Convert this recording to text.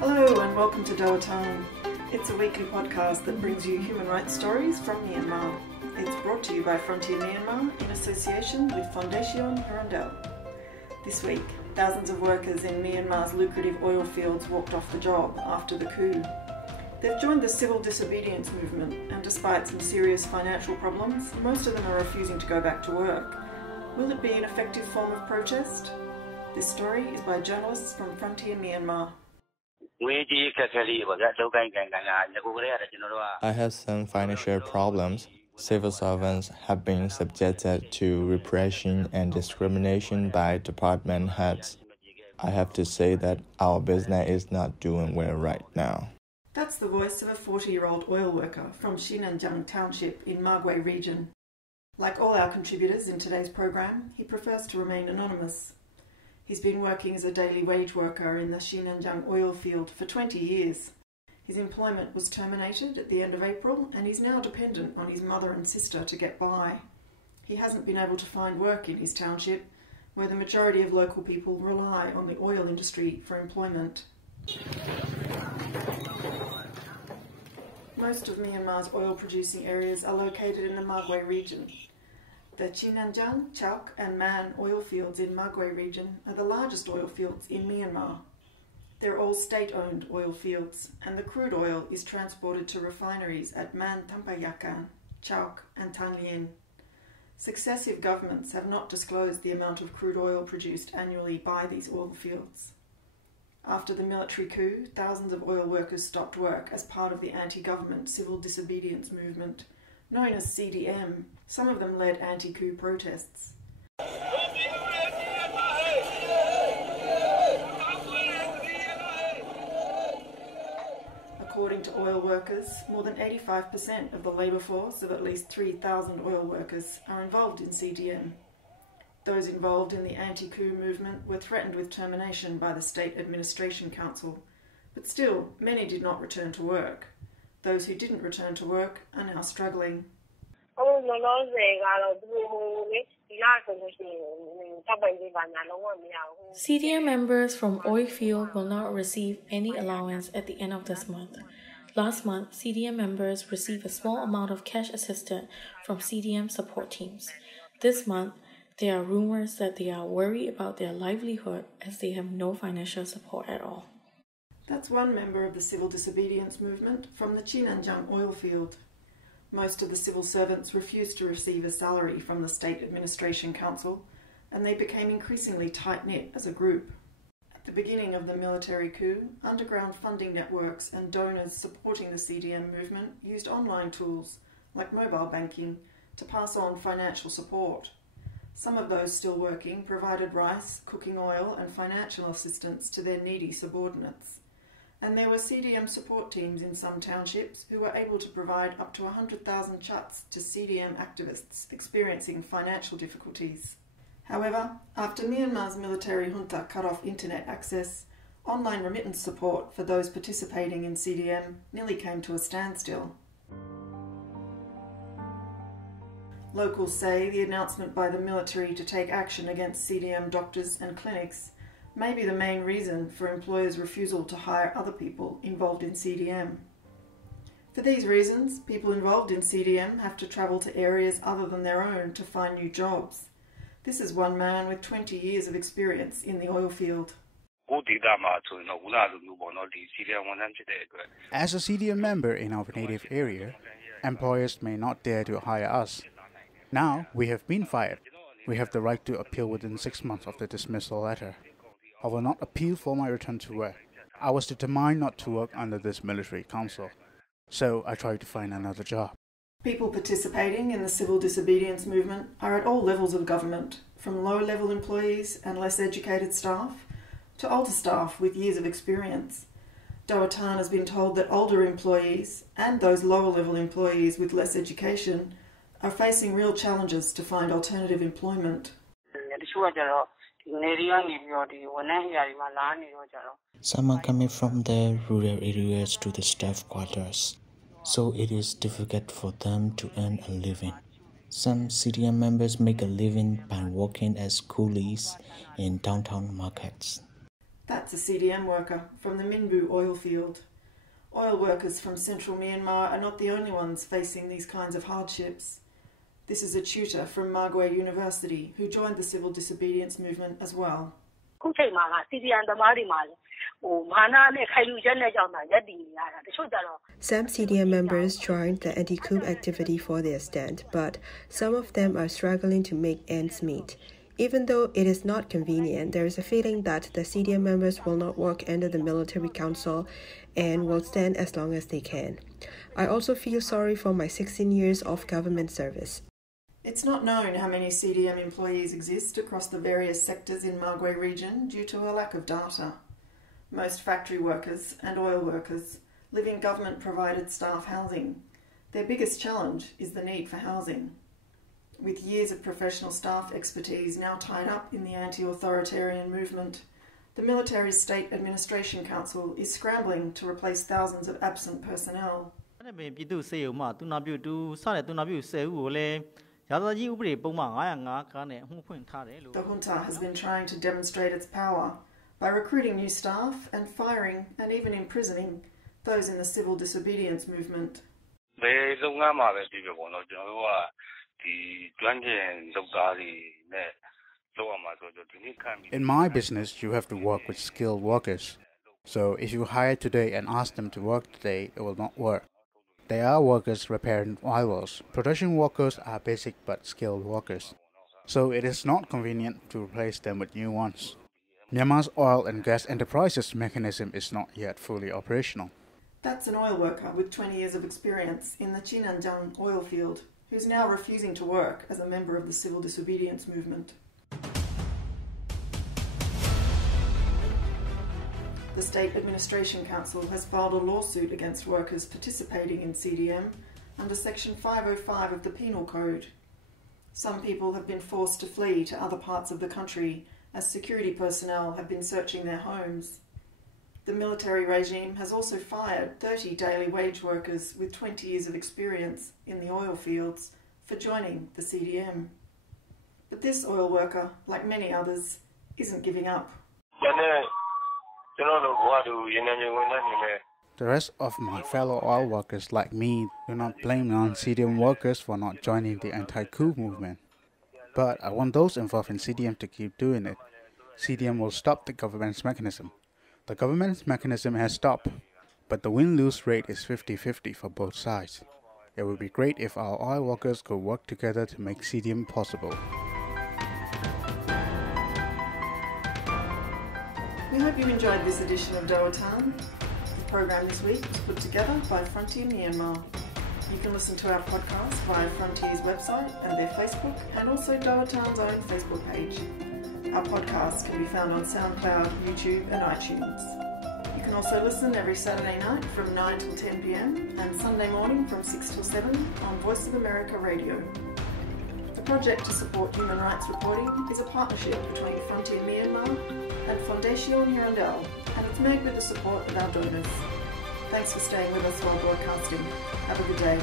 Hello and welcome to Doh Athan. It's a weekly podcast that brings you human rights stories from Myanmar. It's brought to you by Frontier Myanmar in association with Fondation Hirondelle. This week, thousands of workers in Myanmar's lucrative oil fields walked off the job after the coup. They've joined the civil disobedience movement, and despite some serious financial problems, most of them are refusing to go back to work. Will it be an effective form of protest? This story is by journalists from Frontier Myanmar. I have some financial problems. Civil servants have been subjected to repression and discrimination by department heads. I have to say that our business is not doing well right now. That's the voice of a 40-year-old oil worker from Sinanjang Township in Magway region. Like all our contributors in today's program, he prefers to remain anonymous. He's been working as a daily wage worker in the Sinanjang oil field for 20 years. His employment was terminated at the end of April, and he's now dependent on his mother and sister to get by. He hasn't been able to find work in his township, where the majority of local people rely on the oil industry for employment. Most of Myanmar's oil-producing areas are located in the Magway region. The Sinanjang, Chauk and Man oil fields in Magway region are the largest oil fields in Myanmar. They're all state-owned oil fields, and the crude oil is transported to refineries at Man Tampayakan, Chauk and Tan Lien. Successive governments have not disclosed the amount of crude oil produced annually by these oil fields. After the military coup, thousands of oil workers stopped work as part of the anti-government civil disobedience movement, known as CDM. Some of them led anti-coup protests. According to oil workers, more than 85% of the labour force of at least 3,000 oil workers are involved in CDM. Those involved in the anti-coup movement were threatened with termination by the State Administration Council, but still, many did not return to work. Those who didn't return to work are now struggling. CDM members from oil field will not receive any allowance at the end of this month. Last month, CDM members received a small amount of cash assistance from CDM support teams. This month, there are rumors that they are worried about their livelihood as they have no financial support at all. That's one member of the civil disobedience movement from the Sinanjang oil field. Most of the civil servants refused to receive a salary from the State Administration Council, and they became increasingly tight-knit as a group. At the beginning of the military coup, underground funding networks and donors supporting the CDM movement used online tools, like mobile banking, to pass on financial support. Some of those still working provided rice, cooking oil and financial assistance to their needy subordinates. And there were CDM support teams in some townships who were able to provide up to 100,000 chats to CDM activists experiencing financial difficulties. However, after Myanmar's military junta cut off internet access, online remittance support for those participating in CDM nearly came to a standstill. Locals say the announcement by the military to take action against CDM doctors and clinics may be the main reason for employers' refusal to hire other people involved in CDM. For these reasons, people involved in CDM have to travel to areas other than their own to find new jobs. This is one man with 20 years of experience in the oil field. As a CDM member in our native area, employers may not dare to hire us. Now we have been fired. We have the right to appeal within 6 months of the dismissal letter. I will not appeal for my return to work. I was determined not to work under this military council, so I tried to find another job. People participating in the civil disobedience movement are at all levels of government, from low-level employees and less educated staff to older staff with years of experience. Doh Athan has been told that older employees and those lower-level employees with less education are facing real challenges to find alternative employment. Some are coming from the rural areas to the staff quarters, so it is difficult for them to earn a living. Some CDM members make a living by working as coolies in downtown markets. That's a CDM worker from the Minbu oil field. Oil workers from central Myanmar are not the only ones facing these kinds of hardships. This is a tutor from Magway University who joined the civil disobedience movement as well. Some CDM members joined the anti-coup activity for their stand, but some of them are struggling to make ends meet. Even though it is not convenient, there is a feeling that the CDM members will not work under the military council and will stand as long as they can. I also feel sorry for my 16 years of government service. It's not known how many CDM employees exist across the various sectors in Magway region due to a lack of data. Most factory workers and oil workers live in government-provided staff housing. Their biggest challenge is the need for housing. With years of professional staff expertise now tied up in the anti-authoritarian movement, the Military State Administration Council is scrambling to replace thousands of absent personnel. The junta has been trying to demonstrate its power by recruiting new staff and firing and even imprisoning those in the civil disobedience movement. In my business, you have to work with skilled workers. So if you hire today and ask them to work today, it will not work. They are workers repairing rivals. Production workers are basic but skilled workers. So it is not convenient to replace them with new ones. Myanmar's oil and gas enterprises mechanism is not yet fully operational. That's an oil worker with 20 years of experience in the Chinanjang oil field, who's now refusing to work as a member of the civil disobedience movement. The State Administration Council has filed a lawsuit against workers participating in CDM under Section 505 of the Penal Code. Some people have been forced to flee to other parts of the country as security personnel have been searching their homes. The military regime has also fired 30 daily wage workers with 20 years of experience in the oil fields for joining the CDM. But this oil worker, like many others, isn't giving up. The rest of my fellow oil workers like me do not blame non-CDM workers for not joining the anti-coup movement. But I want those involved in CDM to keep doing it. CDM will stop the government's mechanism. The government's mechanism has stopped, but the win-lose rate is 50-50 for both sides. It would be great if our oil workers could work together to make CDM possible. We hope you enjoyed this edition of Doh Athan. The program this week was put together by Frontier Myanmar. You can listen to our podcast via Frontier's website and their Facebook, and also Doh Athan's own Facebook page. Our podcast can be found on SoundCloud, YouTube and iTunes. You can also listen every Saturday night from 9 till 10 p.m. and Sunday morning from 6 till 7 on Voice of America Radio. The project to support human rights reporting is a partnership between Frontier Myanmar and Fondation Hirondelle, and it's made with the support of our donors. Thanks for staying with us while broadcasting. Have a good day.